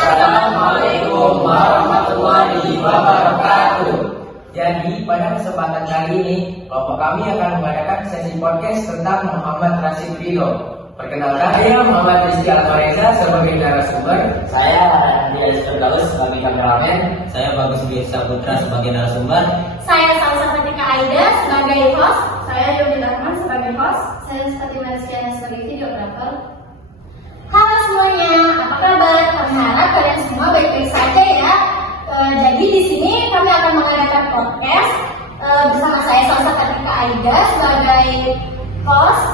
Assalamualaikum warahmatullahi wabarakatuh. Jadi pada kesempatan kali ini kelompok kami akan mengadakan sesi podcast tentang Muhammad Rashid Ridho. Perkenalkan, saya Muhammad Rizky Alvareza sebagai narasumber. Saya Andreas Firdaus sebagai kameramen. Saya Bagus Biasa Putra sebagai narasumber. Saya Salsa Fatika Aida sebagai host. Saya Yudi Rahman sebagai host. Saya Fatima Rizkyana sebagai videographer. Halo semuanya, apa kabar? Kami harap kalian semua baik-baik saja ya. Jadi di sini kami akan mengadakan podcast bersama saya Salsa Fatika Aida sebagai host.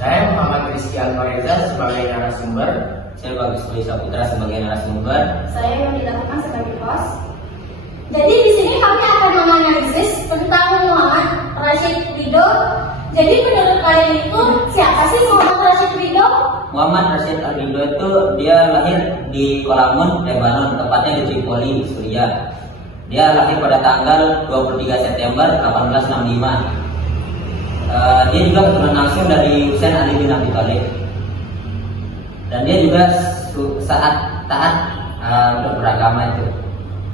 Saya Muhammad Rizky Alvareza sebagai narasumber. Saya Bagus Biasa Putra sebagai narasumber. Saya Yudi Rahman sebagai host. Jadi di sini kami akan menganalisis tentang Muhammad Rashid Ridho. Jadi menurut kalian itu siapa sih Muhammad Rashid Ridho? Muhammad Rashid Ridho itu dia lahir di Kolamun, Lebanon, tepatnya di Tripoli, Suriah. Dia lahir pada tanggal 23 September 1865. Dia juga keturunan langsung dari Husain Ali bin Abi Thalib. Dan dia juga saat taat untuk beragama itu.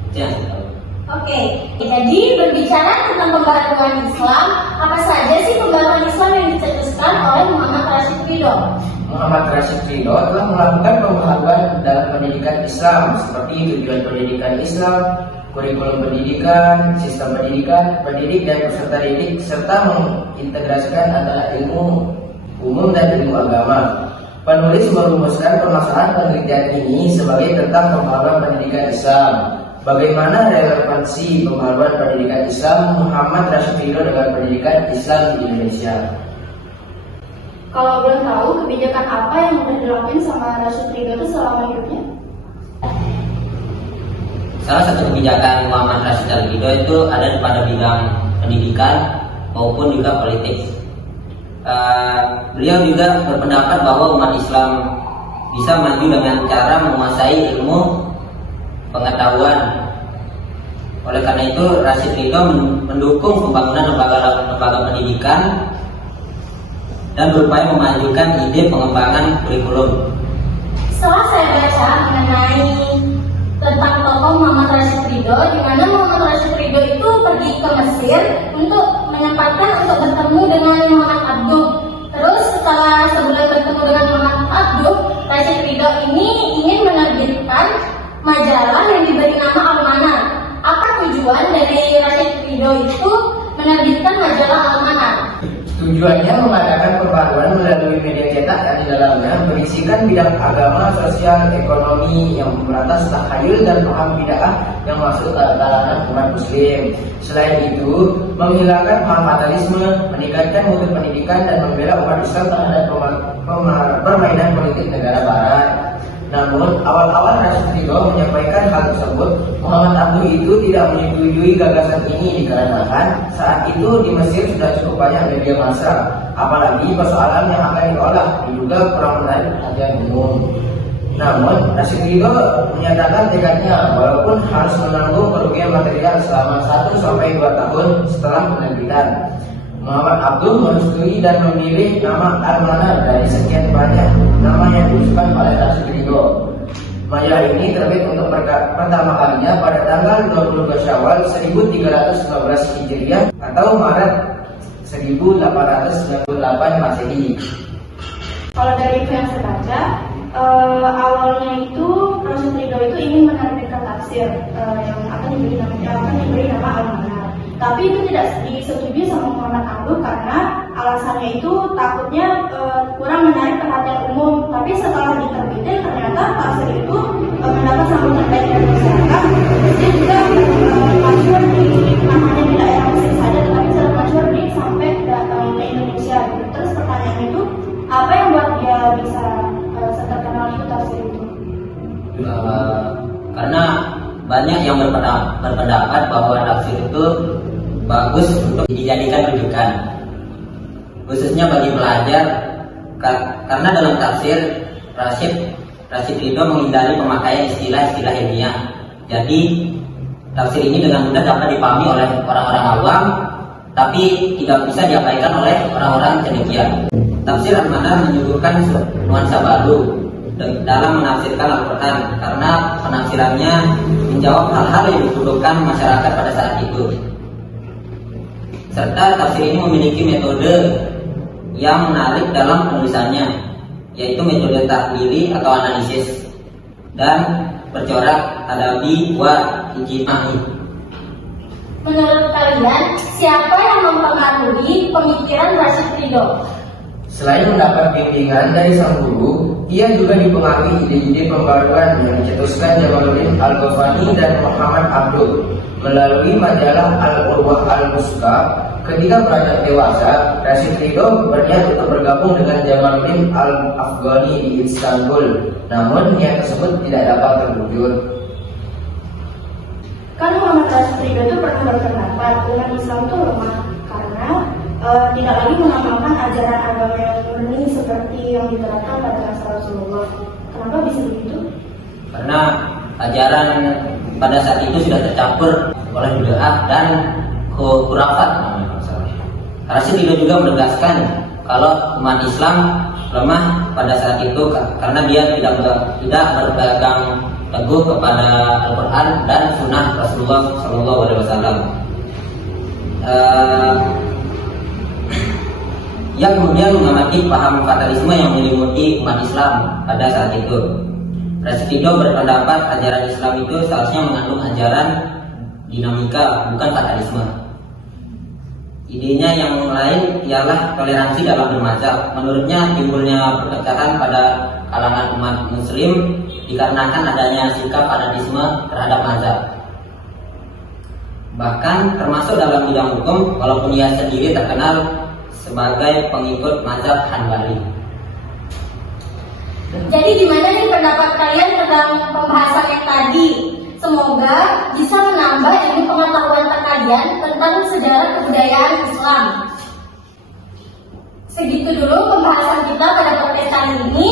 Itu yang saya tahu. Oke, jadi berbicara tentang pembaharuan Islam, apa saja sih pembaharuan Islam yang dicetuskan oleh Muhammad Rashid Ridho? Muhammad Rashid Ridho telah melakukan pembaharuan dalam pendidikan Islam seperti tujuan pendidikan Islam, kurikulum pendidikan, sistem pendidikan, pendidik dan peserta didik, serta mengintegrasikan antara ilmu umum dan ilmu agama. Penulis merumuskan permasalahan penelitian ini sebagai tentang pembaharuan pendidikan Islam. Bagaimana relevansi pembaharuan pendidikan Islam Muhammad Rashid Ridho dengan pendidikan Islam di Indonesia? Kalau belum tahu, kebijakan apa yang udah dilakuin sama Rashid Ridho itu selama hidupnya? Salah satu kebijakan Muhammad Rashid Ridho itu ada pada bidang pendidikan maupun juga politik. Beliau juga berpendapat bahwa umat Islam bisa maju dengan cara menguasai ilmu pengetahuan. Oleh karena itu Rashid Ridho mendukung pembangunan lembaga pendidikan dan berupaya memajukan ide pengembangan kurikulum. Setelah saya baca mengenai tentang tokoh Muhammad Rashid Ridho, di mana Muhammad Rashid Ridho itu pergi ke Mesir untuk menyempatkan untuk bertemu dengan Muhammad Abduh. Terus setelah sebulan bertemu dengan Muhammad Abduh, Rashid Ridho ini ingin menerbitkan majalah yang diberi nama Al-Manar. Apa tujuan dari Rashid Ridho itu menerbitkan majalah Al-Manar? Tujuannya mengadakan pembaharuan melalui media cetak yang di dalamnya berisikan bidang agama, sosial, ekonomi yang memberantas takhayul dan paham bid'ah yang masuk ke kalangan umat muslim. Selain itu, menghilangkan paham fatalisme, meningkatkan mutu pendidikan dan membela umat Islam terhadap permainan politik negara barat. Namun, awal-awal Rashid Ridho menyampaikan hal tersebut, Muhammad Abduh itu tidak menyetujui gagasan ini dikarenakan saat itu di Mesir sudah cukup banyak media massa, apalagi persoalan yang akan diolah diduga kurang menarik perhatian umum. Namun, Rashid Ridho menyatakan tekadnya walaupun harus menanggung kerugian material selama 1-2 tahun setelah penerbitan. Muhammad Abduh merestui dan memilih nama Al-Manar dari sekian banyak nama yang diusulkan oleh Rashid Ridho. Majalah ini terbit untuk pertama kalinya pada tanggal 22 Syawal 1315 Hijriah atau Maret 1898 Masehi. Kalau dari itu yang saya baca, awalnya itu Rashid Ridho itu ingin menerbitkan tafsir yang akan diberi nama Al-Manar. Tapi itu tidak disetujui sama Muhammad Abduh karena alasannya itu takutnya kurang menarik perhatian umum. Tapi setelah diterbitin ternyata tafsir itu mendapat sambutan baik dari masyarakat. Dia juga masyhur di namanya di daerah Mesir saja, tetapi sudah masyhur di sampai ke Indonesia. Terus pertanyaannya itu apa yang buat dia bisa terkenal itu tafsir itu? Karena banyak yang berpendapat bahwa tafsir itu bagus untuk dijadikan rujukan, khususnya bagi pelajar, karena dalam tafsir Rashid Ridho menghindari pemakaian istilah-istilah ilmiah. Jadi tafsir ini dengan mudah dapat dipahami oleh orang-orang awam, tapi tidak bisa diabaikan oleh orang-orang cendekia. Tafsir Al-Manar menyuguhkan nuansa baru dalam menafsirkan Al-Quran, karena penafsirannya menjawab hal-hal yang dibutuhkan masyarakat pada saat itu. Serta tafsir ini memiliki metode yang menarik dalam penulisannya, yaitu metode takwili atau analisis dan bercorak adabi wa ijtimai. Menurut kalian, siapa yang mempengaruhi pemikiran Rasyid Ridho? Selain mendapat bimbingan dari sang guru, ia juga dipengaruhi ide-ide pembaruan yang dicetuskan Jamaluddin Al-Ghazali dan Muhammad Abduh melalui majalah Al-Urwah Al-Wusta. Ketika beranjak dewasa, Rasyid Ridho berniat untuk bergabung dengan Jamaluddin Al-Afghani di Istanbul, namun niat tersebut tidak dapat terwujud. Kan Muhammad Rasyid Ridho itu pernah berpendapat umat Islam itu lemah karena tidak lagi mengamalkan ajaran agama yang murni seperti yang diterapkan pada masa Rasulullah. Kenapa bisa begitu? Karena ajaran pada saat itu sudah tercampur oleh bid'ah dan khurafat. Rasyid Ridho juga menegaskan kalau umat Islam lemah pada saat itu karena dia tidak berpegang teguh kepada Al-Quran dan Sunnah Rasulullah SAW. Ia kemudian mengamati paham fatalisme yang menyelimuti umat Islam pada saat itu. Rasyid Ridho berpendapat ajaran Islam itu seharusnya mengandung ajaran dinamika, bukan fatalisme. Idenya yang lain ialah toleransi dalam bermazhab. Menurutnya timbulnya perpecahan pada kalangan umat muslim dikarenakan adanya sikap fanatisme terhadap mazhab. Bahkan termasuk dalam bidang hukum, walaupun ia sendiri terkenal sebagai pengikut mazhab Hanbali. Jadi gimana nih pendapat kalian tentang pembahasan yang tadi? Semoga bisa menambah ilmu pengetahuan kalian tentang sejarah kebudayaan Islam. Segitu dulu pembahasan kita pada podcast kali ini.